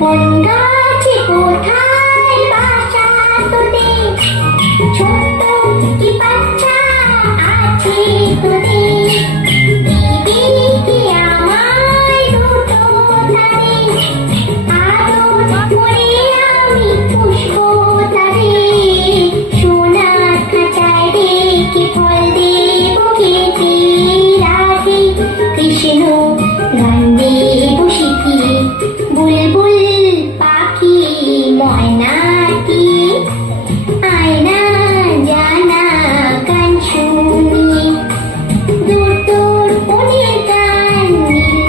কোন গাছে কোথায় বাসা তোদের, ছোট্ট কি বাচ্চা আছে তোদের, দিবি কি আমায় দুটো তারে, আদর করে আমি পুষবো তারে, সোনার খাঁচায় রেখে ফল দেবো খেতে রাধে কৃষ্ণ গান দেবো শিখিয়ে, বুলবুল পাখি ময়নাটি আয়না জানা গান শুনিয়ে, দূর দূর বনের গান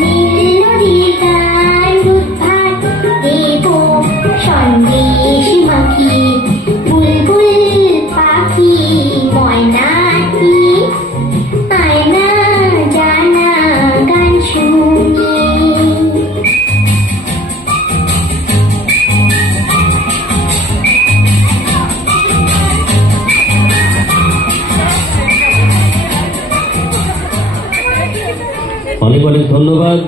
নীল নদীর গান, দুধ ভাত দেবো সন্দেশ মাখিয়ে, বুলবুল পাখি ময়নাটি আয়না জানা গান শুনিয়ে। অনেক অনেক ধন্যবাদ।